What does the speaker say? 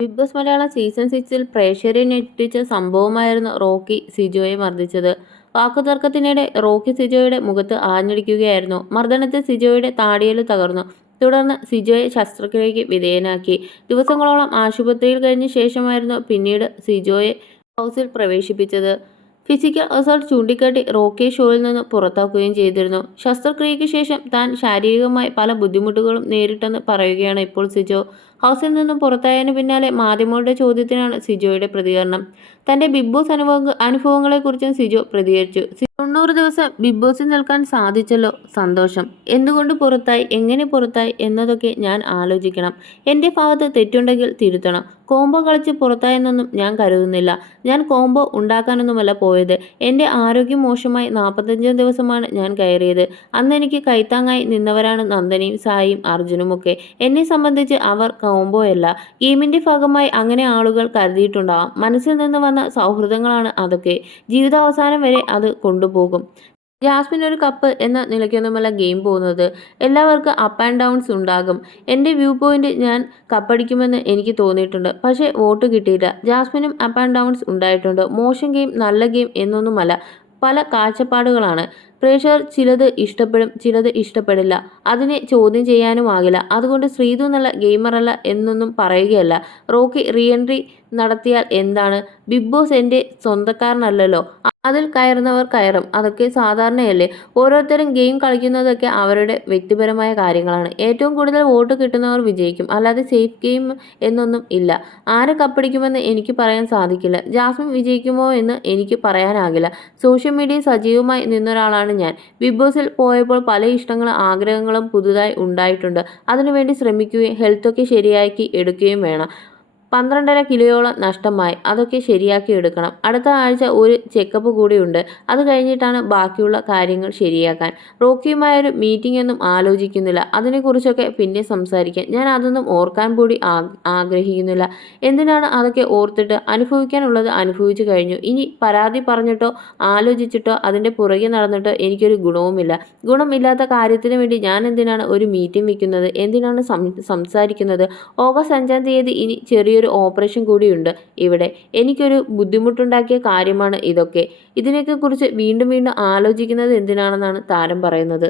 Big boss Malayalam season 6-ൽ പ്രേക്ഷകരെ ഞെട്ടിച്ച സംഭവമായിരുന്നു റോക്കി സിജോയെ മർദ്ദിച്ചത്. വാക്കുതർക്കത്തിനിടെ റോക്കി സിജോയുടെ മുഖത്ത് ആഞ്ഞടിക്കുകയായിരുന്നു. മർദ്ദനത്തിൽ സിജോയുടെ താടിയെല്ല് തകർന്നു. തുടർന്ന് സിജോയെ ശസ്ത്രക്രിയയ്ക്ക് വിധേയനാക്കി. ദിവസങ്ങളോളം ആശുപത്രിയിൽ കഴിഞ്ഞ ശേഷമായിരുന്നു പിന്നീട് സിജോയെ ഹൗസിൽ പ്രവേശിപ്പിച്ചത്. ഫിസിക്കൽ അസോൾട്ട് ചൂണ്ടിക്കാട്ടി റോക്കിയെ ഷോയിൽ നിന്ന് പുറത്താക്കുകയും ചെയ്തിരുന്നു. ശസ്ത്രക്രിയയ്ക്ക് ശേഷം താൻ ശാരീരികമായി പല ബുദ്ധിമുട്ടുകളും നേരിട്ടെന്ന് പറയുകയാണ് ഇപ്പോൾ സിജോ. ഹൗസിൽ നിന്നും പുറത്തായതിനു പിന്നാലെ മാധ്യമങ്ങളുടെ ചോദ്യത്തിനാണ് സിജോയുടെ പ്രതികരണം. തന്റെ ബിഗ് ബോസ് അനുഭവങ്ങളെക്കുറിച്ചും സിജോ പ്രതികരിച്ചു. 90 ദിവസം ബിഗ് ബോസിൽ നിൽക്കാൻ സാധിച്ചല്ലോ, സന്തോഷം. എന്തുകൊണ്ട് പുറത്തായി, എങ്ങനെ പുറത്തായി എന്നതൊക്കെ ഞാൻ ആലോചിക്കണം. എൻ്റെ ഭാഗത്ത് തെറ്റുണ്ടെങ്കിൽ തിരുത്തണം. കോംബോ കളിച്ച് പുറത്തായെന്നൊന്നും ഞാൻ കരുതുന്നില്ല. ഞാൻ കോംബോ ഉണ്ടാക്കാനൊന്നുമല്ല പോയത്. എൻ്റെ ആരോഗ്യം മോശമായി 45 ദിവസമാണ് ഞാൻ കയറിയത്. അന്ന് എനിക്ക് കൈത്താങ്ങായി നിന്നവരാണ് നന്ദനയും സായിയും അർജുനുമൊക്കെ. എന്നെ സംബന്ധിച്ച് അവർ കോംബോയല്ല. ഗെയിമിൻ്റെ ഭാഗമായി അങ്ങനെ ആളുകൾ കരുതിയിട്ടുണ്ടാവാം. മനസ്സിൽ നിന്ന് വന്ന സൗഹൃദങ്ങളാണ് അതൊക്കെ. ജീവിതാവസാനം വരെ അത് കൊണ്ടുപോകും. ജാസ്മിൻ ഒരു കപ്പ് എന്ന നിലയ്ക്കൊന്നുമല്ല ഗെയിം പോകുന്നത്. എല്ലാവർക്കും അപ്പ് ആൻഡ് ഡൗൺസ് ഉണ്ടാകും. എൻ്റെ വ്യൂ പോയിന്റ് ഞാൻ കപ്പടിക്കുമെന്ന് എനിക്ക് തോന്നിയിട്ടുണ്ട്. പക്ഷേ വോട്ട് കിട്ടിയില്ല. ജാസ്മിനും അപ്പ് ആൻഡ് ഡൗൺസ് ഉണ്ടായിട്ടുണ്ട്. മോശം ഗെയിം, നല്ല ഗെയിം എന്നൊന്നുമല്ല. പല കാഴ്ചപ്പാടുകളാണ്. പ്രേക്ഷകർ ചിലത് ഇഷ്ടപ്പെടും, ചിലത് ഇഷ്ടപ്പെടില്ല. അതിനെ ചോദ്യം ചെയ്യാനുമാകില്ല. അതുകൊണ്ട് ശ്രീതു നല്ല ഗെയിമറല്ല എന്നൊന്നും പറയുകയല്ല. റോക്കി റീ എൻട്രി നടത്തിയാൽ എന്താണ്? ബിഗ് ബോസ് എൻ്റെ സ്വന്തക്കാരനല്ലല്ലോ. അതിൽ കയറുന്നവർ കയറും. അതൊക്കെ സാധാരണയല്ലേ. ഓരോരുത്തരും ഗെയിം കളിക്കുന്നതൊക്കെ അവരുടെ വ്യക്തിപരമായ കാര്യങ്ങളാണ്. ഏറ്റവും കൂടുതൽ വോട്ട് കിട്ടുന്നവർ വിജയിക്കും. അല്ലാതെ സേഫ് ഗെയിം എന്നൊന്നും ഇല്ല. ആര് കപ്പടിക്കുമെന്ന് എനിക്ക് പറയാൻ സാധിക്കില്ല. ജാസ്മിൻ വിജയിക്കുമോ എന്ന് എനിക്ക് പറയാനാകില്ല. സോഷ്യൽ മീഡിയയിൽ സജീവമായി നിന്നൊരാളാണ് ഞാൻ. ബിഗ് ബോസിൽ പോയപ്പോൾ പല ഇഷ്ടങ്ങളും ആഗ്രഹങ്ങളും പുതുതായി ഉണ്ടായിട്ടുണ്ട്. അതിനുവേണ്ടി ശ്രമിക്കുകയും ഹെൽത്തൊക്കെ ശരിയാക്കി എടുക്കുകയും വേണം. 12.5 കിലോയോളം നഷ്ടമായി. അതൊക്കെ ശരിയാക്കി എടുക്കണം. അടുത്ത ആഴ്ച ഒരു ചെക്കപ്പ് കൂടിയുണ്ട്. അത് കഴിഞ്ഞിട്ടാണ് ബാക്കിയുള്ള കാര്യങ്ങൾ ശരിയാക്കാൻ. റോക്കിയുമായൊരു മീറ്റിംഗ് ഒന്നും ആലോചിക്കുന്നില്ല. അതിനെക്കുറിച്ചൊക്കെ പിന്നെ സംസാരിക്കാം. ഞാൻ അതൊന്നും ഓർക്കാൻ കൂടി ആഗ്രഹിക്കുന്നില്ല. എന്തിനാണ് അതൊക്കെ ഓർത്തിട്ട്? അനുഭവിക്കാനുള്ളത് അനുഭവിച്ചു കഴിഞ്ഞു. ഇനി പരാതി പറഞ്ഞിട്ടോ ആലോചിച്ചിട്ടോ അതിൻ്റെ പുറകെ നടന്നിട്ടോ എനിക്കൊരു ഗുണവുമില്ല. ഗുണമില്ലാത്ത കാര്യത്തിന് വേണ്ടി ഞാൻ എന്തിനാണ് ഒരു മീറ്റിംഗ് വയ്ക്കുന്നത്? എന്തിനാണ് സംസാരിക്കുന്നത്? ഓഗസ്റ്റ് 5-ാം തീയതി ഇനി ചെറിയൊരു ഓപ്പറേഷൻ കൂടിയുണ്ട് ഇവിടെ. എനിക്കൊരു ബുദ്ധിമുട്ടുണ്ടാക്കിയ കാര്യമാണ് ഇതൊക്കെ. ഇതിനൊക്കെ കുറിച്ച് വീണ്ടും വീണ്ടും ആലോചിക്കുന്നത് എന്തിനാണെന്നാണ് താരം പറയുന്നത്.